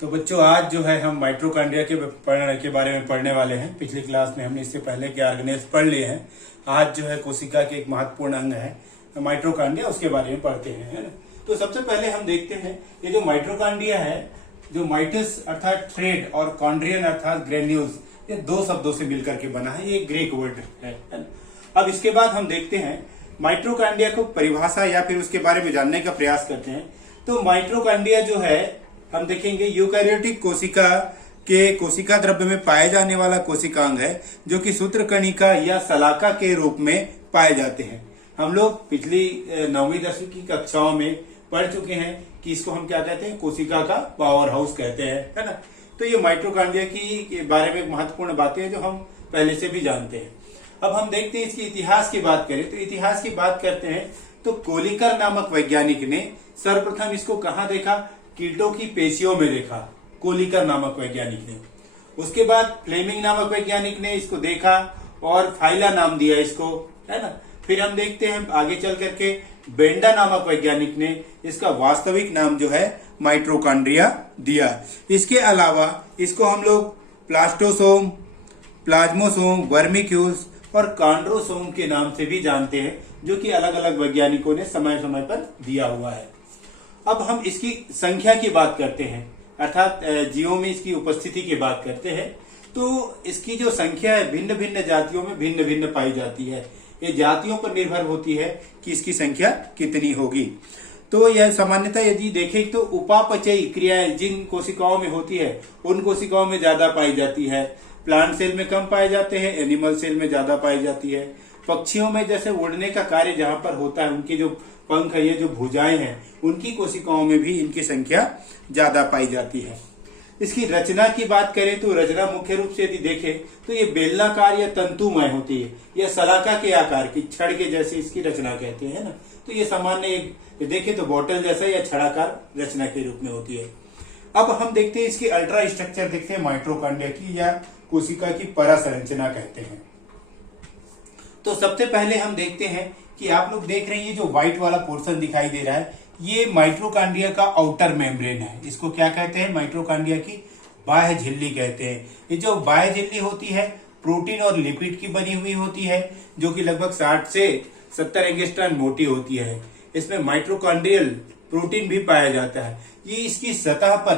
तो बच्चों आज जो है हम माइटोकॉन्ड्रिया के बारे में पढ़ने वाले हैं। पिछली क्लास में हमने इससे पहले के ऑर्गेनेल्स पढ़ लिए हैं। आज जो है कोशिका के एक महत्वपूर्ण अंग है माइटोकॉन्ड्रिया, उसके बारे में पढ़ते हैं, है ना। तो सबसे पहले हम देखते हैं ये जो माइटोकॉन्ड्रिया है, जो माइटस अर्थात थ्रेड और कॉन्ड्रियन अर्थात ग्रेन्यूल्स, ये दो शब्दों से मिलकर के बना है। ये ग्रीक वर्ड है ना। अब इसके बाद हम देखते हैं माइटोकॉन्ड्रिया को परिभाषा या फिर उसके बारे में जानने का प्रयास करते हैं। तो माइटोकॉन्ड्रिया जो है हम देखेंगे यूकैरियोटिक कोशिका के कोशिका द्रव्य में पाए जाने वाला कोशिकांग है, जो कि सूत्रकणिका या शलाका के रूप में पाए जाते हैं। हम लोग पिछली 9वीं 10वीं की कक्षाओं में पढ़ चुके हैं कि इसको हम क्या कहते हैं, कोशिका का पावर हाउस कहते हैं, है ना। तो ये माइटोकॉन्ड्रिया की बारे में महत्वपूर्ण बातें हैं जो हम पहले से भी जानते हैं। अब हम देखते हैं इसके इतिहास की बात करें तो इतिहास की बात करते हैं तो कोलिकर नामक वैज्ञानिक ने सर्वप्रथम इसको कहाँ देखा, कीटों की पेशियों में देखा, कोलिकर नामक वैज्ञानिक ने। उसके बाद फ्लेमिंग नामक वैज्ञानिक ने इसको देखा और फाइला नाम दिया इसको, है ना। फिर हम देखते हैं आगे चल करके बेंडा नामक वैज्ञानिक ने इसका वास्तविक नाम जो है माइटोकॉन्ड्रिया दिया। इसके अलावा इसको हम लोग प्लास्टोसोम, प्लाज्मोसोम, वर्मिक्यूल्स और कॉन्ड्रोसोम के नाम से भी जानते हैं, जो कि अलग अलग वैज्ञानिकों ने समय समय पर दिया हुआ है। अब हम इसकी संख्या की बात करते हैं, अर्थात जीवों में इसकी उपस्थिति की बात करते हैं। तो इसकी जो संख्या है भिन्न भिन्न जातियों में भिन्न भिन्न पाई जाती है। ये जातियों पर निर्भर होती है कि इसकी संख्या कितनी होगी। तो यह सामान्यतः यदि देखें तो उपापचयी क्रियाएं जिन कोशिकाओं में होती है उन कोशिकाओं में ज्यादा पाई जाती है। प्लांट सेल में कम पाए जाते हैं, एनिमल सेल में ज्यादा पाई जाती है। पक्षियों में जैसे उड़ने का कार्य जहां पर होता है, उनके जो पंख है, ये जो भुजाएं हैं, उनकी कोशिकाओं में भी इनकी संख्या ज्यादा पाई जाती है। इसकी रचना की बात करें तो रचना मुख्य रूप से यदि देखें तो ये बेलनाकार या तंतुमय होती है, या सलाका के आकार की, छड़ के जैसे इसकी रचना कहते हैं ना। तो ये सामान्य एक देखें तो बोतल जैसा या छड़ाकार रचना के रूप में होती है। अब हम देखते हैं इसकी अल्ट्रा स्ट्रक्चर देखते हैं माइटोकॉन्ड्रिया की, या कोशिका की परा संरचना कहते हैं। तो सबसे पहले हम देखते हैं कि आप लोग देख रहे हैं ये जो व्हाइट वाला पोर्शन दिखाई दे रहा है, ये माइटोकॉन्ड्रिया का आउटर मेम्ब्रेन है। इसको क्या कहते हैं, माइटोकॉन्ड्रिया की बाह्य झिल्ली कहते हैं। ये जो बाह्य झिल्ली होती है प्रोटीन और लिपिड की बनी हुई होती है, जो कि लगभग 60 से 70 एंगस्ट्रॉन मोटी होती है। इसमें माइटोकॉन्ड्रियल प्रोटीन भी पाया जाता है। ये इसकी सतह पर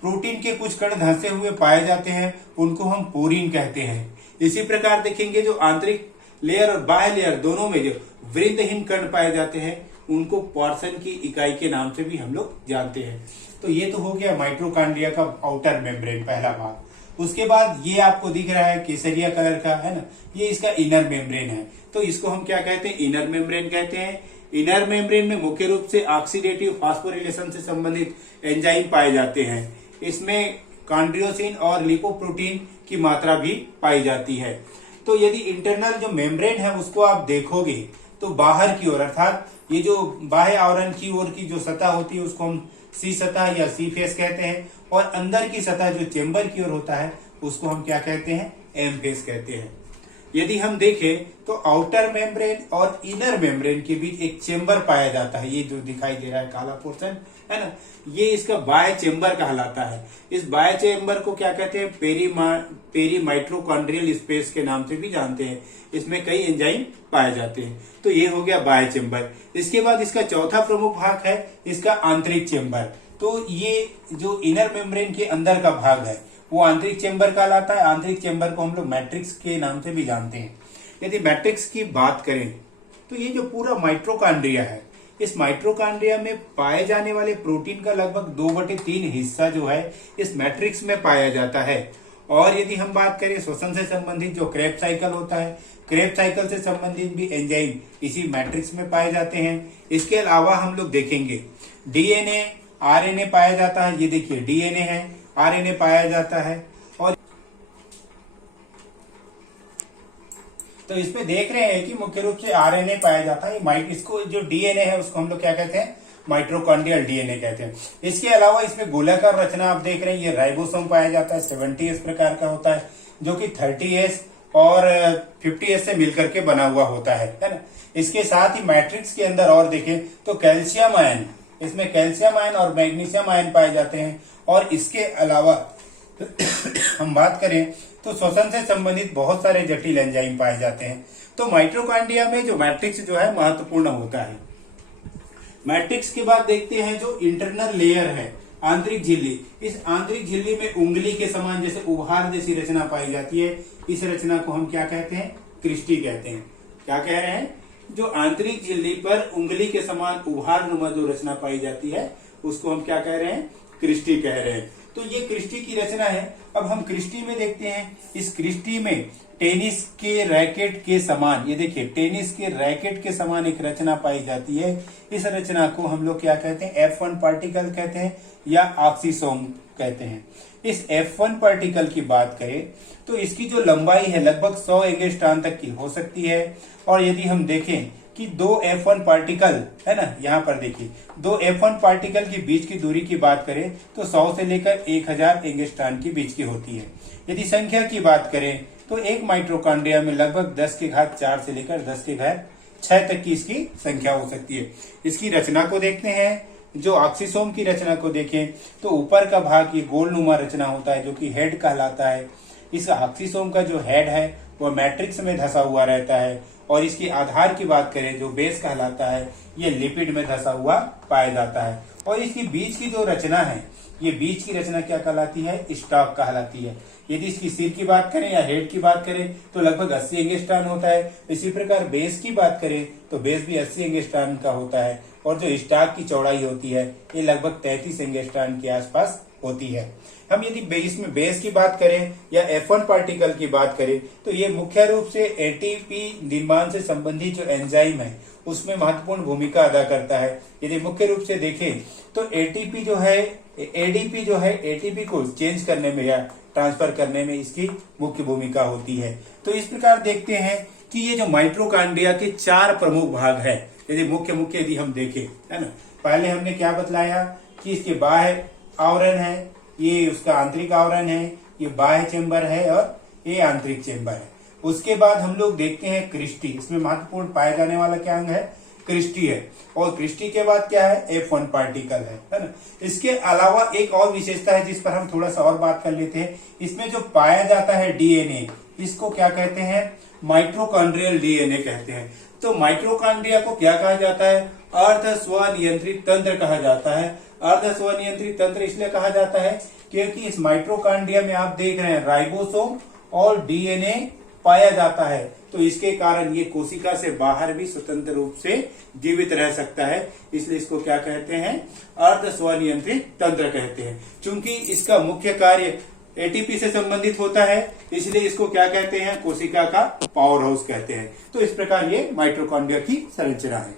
प्रोटीन के कुछ कण धंसे हुए पाए जाते हैं, उनको हम पोरीन कहते हैं। इसी प्रकार देखेंगे जो आंतरिक लेयर और बाह्य लेयर दोनों में जो वृंदहीन कण पाए जाते हैं, उनको पोर्शन की इकाई के नाम से भी हम लोग जानते हैं। तो ये तो हो गया माइटोकॉन्ड्रिया का आउटर मेम्ब्रेन, पहला भाग। उसके बाद ये आपको दिख रहा है केसरिया कलर का, है ना, ये इसका इनर मेम्ब्रेन है। तो इसको हम क्या कहते हैं, इनर मेम्ब्रेन कहते हैं। इनर मेम्ब्रेन में मुख्य रूप से ऑक्सीडेटिव फास्फोरिलेशन से संबंधित एंजाइम पाए जाते हैं। इसमें कॉन्ड्रियोसिन और लिपोप्रोटीन की मात्रा भी पाई जाती है। तो यदि इंटरनल जो मेम्ब्रेन है उसको आप देखोगे तो बाहर की ओर, अर्थात ये जो बाह्य आवरण की ओर की जो सतह होती है उसको हम सी सतह या सी फेस कहते हैं, और अंदर की सतह जो चेंबर की ओर होता है उसको हम क्या कहते हैं, एम फेस कहते हैं। यदि हम देखें तो आउटर मेम्ब्रेन और इनर मेम्ब्रेन के बीच एक चेंबर पाया जाता है। ये जो दिखाई दे रहा है काला पोर्शन, है ना, ये इसका बाह्य चेंबर कहलाता है। इस बाह्य चेंबर को क्या कहते हैं, पेरी माइटोकॉन्ड्रियल स्पेस के नाम से भी जानते हैं। इसमें कई एंजाइम पाए जाते हैं। तो ये हो गया बाह्य चेंबर। इसके बाद इसका चौथा प्रमुख भाग है इसका आंतरिक चेंबर। तो ये जो इनर मेम्ब्रेन के अंदर का भाग है वो आंतरिक चेंबर कहलाता है। आंतरिक चेंबर को हम लोग मैट्रिक्स के नाम से भी जानते हैं। यदि मैट्रिक्स की बात करें तो ये जो पूरा माइटोकॉन्ड्रिया है, इस माइटोकॉन्ड्रिया में पाए जाने वाले प्रोटीन का लगभग 2/3 हिस्सा जो है इस मैट्रिक्स में पाया जाता है। और यदि हम बात करें श्वसन से संबंधित जो क्रेब्स साइकिल होता है, क्रेब्स साइकिल से संबंधित भी एंजाइम इसी मैट्रिक्स में पाए जाते हैं। इसके अलावा हम लोग देखेंगे डीएनए, आरएनए पाया जाता है। ये देखिए डीएनए है, आरएनए पाया जाता है। और तो इसमें देख रहे हैं कि मुख्य रूप से आरएनए पाया जाता है। इसको जो डीएनए है उसको हम लोग क्या कहते हैं, माइटोकॉन्ड्रियल डीएनए कहते हैं। इसके अलावा इसमें गोलाकार रचना आप देख रहे हैं, ये राइबोसोम पाया जाता है, 70S प्रकार का होता है, जो कि 30S और 50S से मिलकर के बना हुआ होता है ना। इसके साथ ही मैट्रिक्स के अंदर और देखें तो कैल्शियम आयन इसमें कैल्शियम आयन और मैग्नीशियम आयन पाए जाते हैं। और इसके अलावा हम बात करें तो श्वसन से संबंधित बहुत सारे जटिल एंजाइम पाए जाते हैं। तो माइटोकॉन्ड्रिया में जो मैट्रिक्स जो है महत्वपूर्ण होता है। मैट्रिक्स के बाद देखते हैं जो इंटरनल लेयर है, आंतरिक झिल्ली। इस आंतरिक झिल्ली में उंगली के समान जैसे उभार जैसी रचना पाई जाती है। इस रचना को हम क्या कहते हैं? क्रिस्टी कहते हैं। क्या कह रहे हैं? जो आंतरिक झिल्ली पर उंगली के समान उभार नुमा जो रचना पाई जाती है उसको हम क्या कह रहे हैं? क्रिस्टी कह रहे हैं। तो ये क्रिस्टी की रचना है। अब हम क्रिस्टी में देखते हैं, इस क्रिस्टी में टेनिस के रैकेट के समान, ये देखिए टेनिस के रैकेट के समान एक रचना पाई जाती है। इस रचना को हम लोग क्या कहते हैं? F1 पार्टिकल कहते हैं या ऑक्सीसोम कहते हैं। इस F1 पार्टिकल की बात करें तो इसकी जो लंबाई है लगभग 100 एंगस्ट्रॉम तक की हो सकती है। और यदि हम देखें कि दो F1 पार्टिकल है ना, यहाँ पर देखिए दो F1 पार्टिकल के बीच की दूरी की बात करें तो 100 से लेकर 1000 एंगस्ट्रॉम के बीच की होती है। यदि संख्या की बात करें तो एक माइटोकॉन्ड्रिया में लगभग 10 के घात 4 से लेकर 10 के घात 6 तक की इसकी संख्या हो सकती है। इसकी रचना को देखते हैं, जो ऑक्सीसोम की रचना को देखें तो ऊपर का भाग ये गोलनुमा रचना होता है जो कि हेड कहलाता है। इस ऑक्सीसोम का जो हेड है वह मैट्रिक्स में धसा हुआ रहता है। और इसके आधार की बात करें जो बेस कहलाता है ये लिपिड में धसा हुआ पाया जाता है। और इसकी बीच की जो रचना है, ये बीच की रचना क्या कहलाती है? स्टॉक कहलाती है। यदि इसकी सिर की बात करें या हेड की बात करें तो लगभग 80 एंगस्ट्रॉम होता है। इसी प्रकार बेस की बात करें तो बेस भी 80 एंगस्ट्रॉम का होता है। और जो स्टॉक की चौड़ाई होती है ये लगभग 33 एंगस्ट्रॉम के आसपास होती है। हम यदि इसमें बेस की बात करें या F1 पार्टिकल की बात करें तो ये मुख्य रूप से एटीपी निर्माण से संबंधित जो एंजाइम है उसमें महत्वपूर्ण भूमिका अदा करता है। यदि मुख्य रूप से देखें तो एटीपी जो है, एडीपी जो है, एटीपी को चेंज करने में या ट्रांसफर करने में इसकी मुख्य भूमिका होती है। तो इस प्रकार देखते हैं कि ये जो माइटोकॉन्ड्रिया के 4 प्रमुख भाग है, यदि मुख्य यदि हम देखें, है ना, पहले हमने क्या बतलाया कि इसके बाह्य आवरण है, ये उसका आंतरिक आवरण है, ये बाह्य चेंबर है और ये आंतरिक चेंबर है। उसके बाद हम लोग देखते हैं क्रिस्टी। इसमें महत्वपूर्ण पाया जाने वाला क्या अंग है? क्रिस्टी है। और क्रिस्टी के बाद क्या है? F1 पार्टिकल है ना। इसके अलावा एक और विशेषता है जिस पर हम थोड़ा सा और बात कर लेते हैं। इसमें जो पाया जाता है डीएनए, इसको क्या कहते हैं? माइटोकॉन्ड्रियल डीएनए कहते हैं। तो माइटोकॉन्ड्रिया को क्या कहा जाता है? अर्ध स्वनियंत्रित तंत्र कहा जाता है। अर्ध स्वनियंत्रित तंत्र इसलिए कहा जाता है क्योंकि इस माइटोकॉन्ड्रिया में आप देख रहे हैं राइबोसोम और डीएनए पाया जाता है। तो इसके कारण ये कोशिका से बाहर भी स्वतंत्र रूप से जीवित रह सकता है। इसलिए इसको क्या कहते हैं? अर्ध स्वनियंत्रित तंत्र कहते हैं। चूंकि इसका मुख्य कार्य एटीपी से संबंधित होता है इसलिए इसको क्या कहते हैं? कोशिका का पावर हाउस कहते हैं। तो इस प्रकार ये माइटोकॉन्ड्रिया की संरचना है।